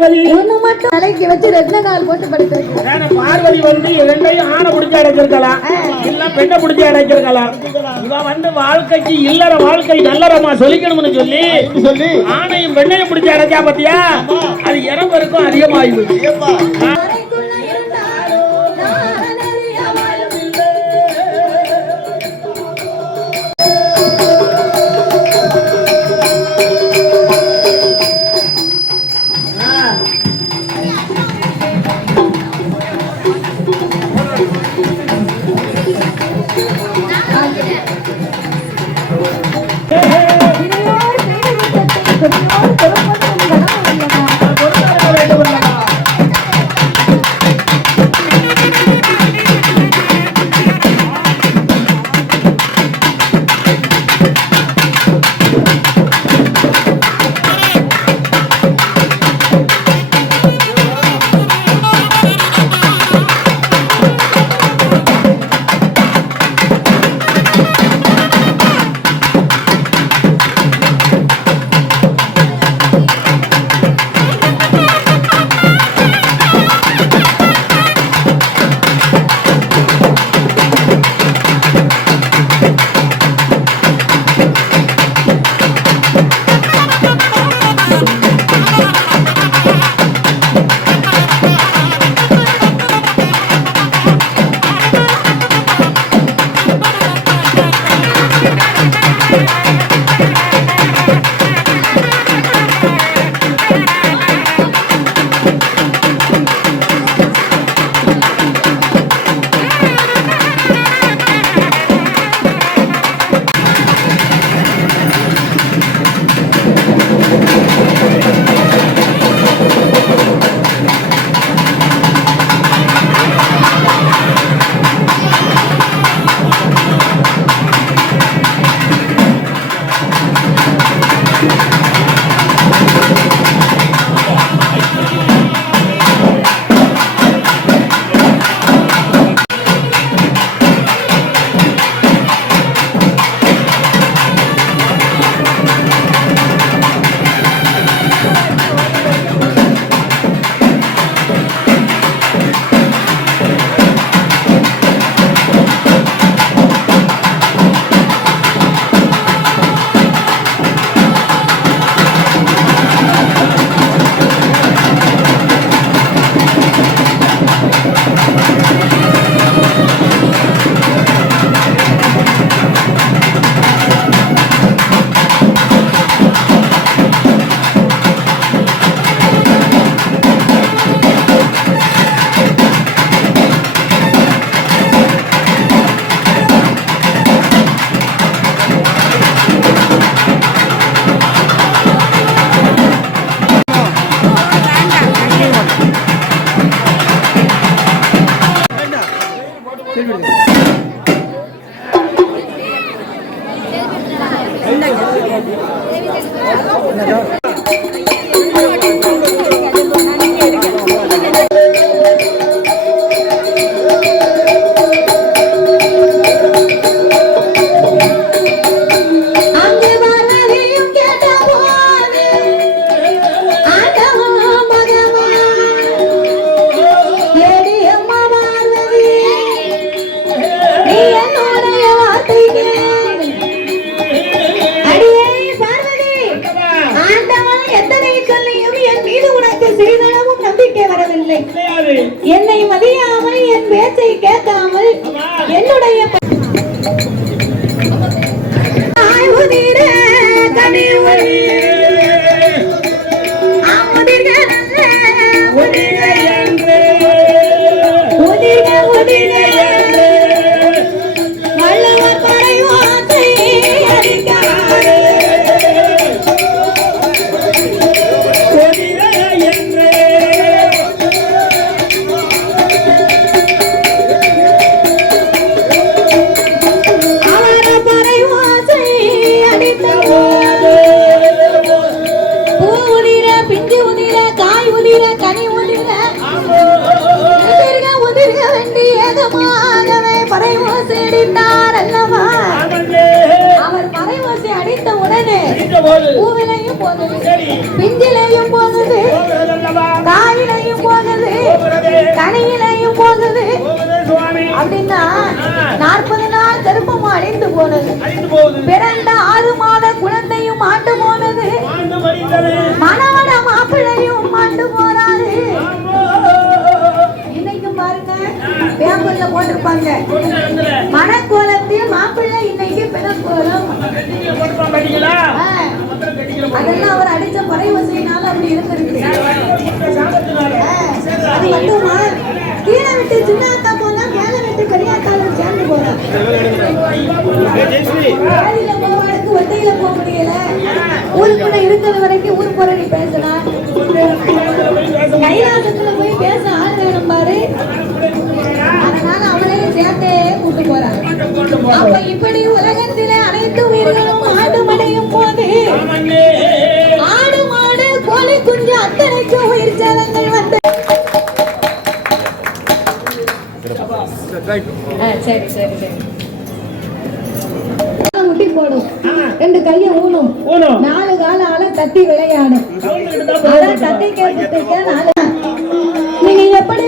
பார்வதி. ஒண்ணு மட்டும் தலைக்கு வச்சு ரெண்டு கால் போட்டு பார்வதி வந்து இரண்டையும் ஆணை பிடிச்சி அடைச்சிருக்கலாம் இல்ல பெண்ணை பிடிச்சி அடைச்சிருக்கலாம் இவ வந்து வாழ்க்கைக்கு இல்லற வாழ்க்கை நல்லறமா சொல்லிக்கணும்னு சொல்லி சொல்லி. ஆணையும் பெண்ணையும் பிடிச்சி அடைச்சா பாத்தியா? அது இறப்பருக்கும் அதிகமாகிவிடும் ஏப்பா நம்பிக்கை வரவில்லை. என்னை மதியாமல் என் பேச்சை கேட்காமல் என்னுடைய கனி ஓசை அடித்தார் அல்லவா? அவர் மறை அடித்த உடனே பூவிலையும் போனது பிஞ்சிலையும் போனது காயிலையும் போனது கனியிலையும் போனது. அப்படின்னா நாற்பது நாள் கருப்பம் அழிந்து போனது. பிறந்த ஆறு மாத குழந்தையும் ஆண்டு போனது. மனவன் போட்டிருப்பாங்க. மனக்கோலத்தில் மாப்பிள்ளை இன்னைக்கு பிறக்கோலம் அதெல்லாம் அவர் அடிச்ச பறை வசதினால அப்படி இருந்திருக்கு. அது மட்டுமா? கீழே விட்டு சின்ன அக்கா போனா மேல விட்டு பெரிய அக்காவுக்கு சேர்ந்து போறான் ஒத்தையில போக முடியல. ஊருக்குள்ள இருக்கிற வரைக்கும் ஊர் போற முட்டி போடும். ரெண்டு கையை ஊனும் நாலு கால ஆள தட்டி விளையாடும். தட்டி கேட்க நீங்க எப்படி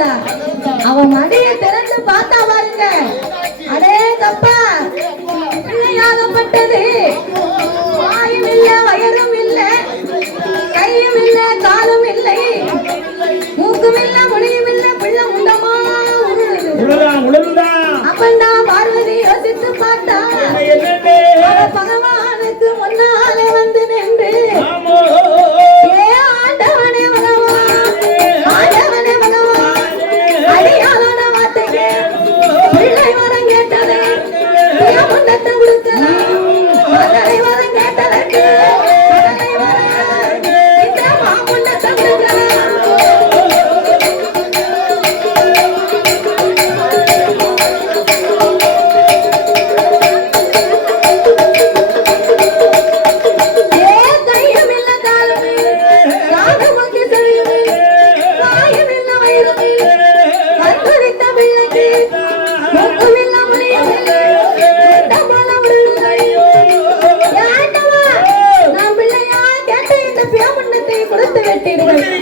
இருந்தா அவன் மடியை திறந்து பார்த்தா பாருங்க. அடே தப்பா. பிள்ளையாகப்பட்டது gente tiene que...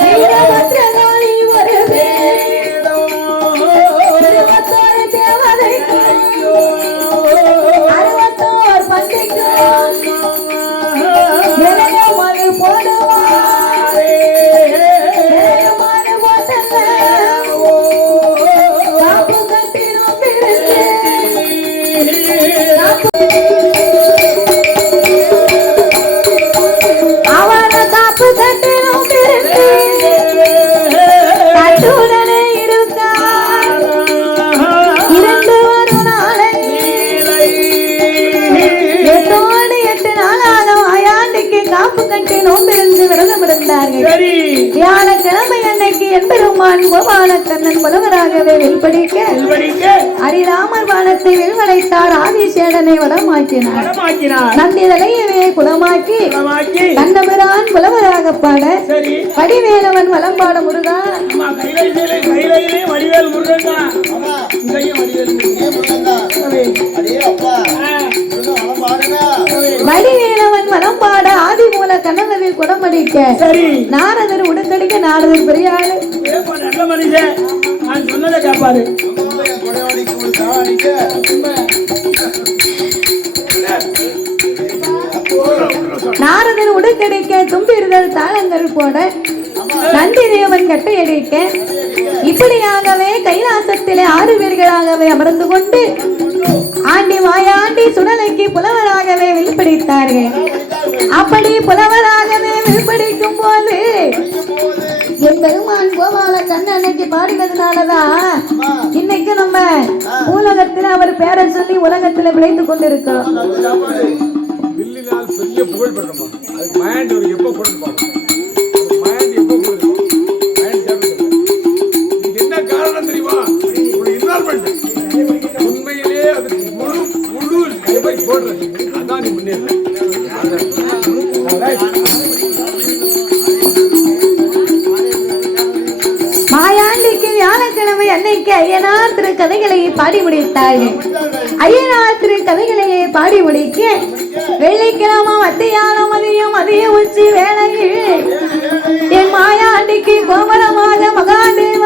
Vira, Matrana! சரி. வியாழக்கிழமை அன்னைக்கு எம்பெருமான் கோபால கண்ணன் புலவராகவே செல்வடிக்க அரிராமர் வானத்தை வெல்வடைத்தார் ஆதிசேடனை வளமாக்கினார். நந்திதலையவே குலமாக்கி கண்ணபிரான் புலவராக பாட சரி. வடிவேலவன் முருகா. கைலையிலே வடிவேல் முருகன். தான் இங்கேயும் வடிவேல் முருகன் சரி. ஆ, சரி. வடிவேலவன் வலம்பாட ஆதிமூல கண்ணனவில் குடமடிக்க சரி நாரதர் உடுக்கடிக்க நாரதர் ஏப்பா, நல்ல மனுஷன் நான் சொன்னதை கேட்பாரு நாரதர் உடுக்கடிக்க தும்பிடுதல் தாளங்கள் போட நந்தி தேவன் கட்டையடிக்க இப்படியாகவே கைலாசத்திலே ஆறு பேர்களாகவே அமர்ந்து கொண்டு ஆண்டி வாயாண்டி சுடலைக்கு புலவராகவே வில்பிடித்தார்கள் அப்படி புலவராகவே வில்பிடிக்கும் போது என் பெருமான் கோபால கண்ணனுக்கு பாடினதுனாலதான் இன்னைக்கு நம்ம உலகத்துல அவர் பேரை சொல்லி உலகத்துல விளைந்து கொண்டிருக்கிறோம். பெரிய புகழ் பெற்றமா அதுக்கு மயண்ட் எப்போ கொடுத்து பார்ப்போம் அதான் நீ மாயாண்டிக்கு வியாழக்கிழமை அன்னைக்கு ஐயனார் திரு கதைகளை பாடி முடித்தாள். ஐயனார் திரு கதைகளையே பாடி முடிக்க வெள்ளிக்கிழமை மத்தியானம் மதியம் மதிய உச்சி வேளையில் என் மாயாண்டிக்கு கோபுரமாக மகாதேவன்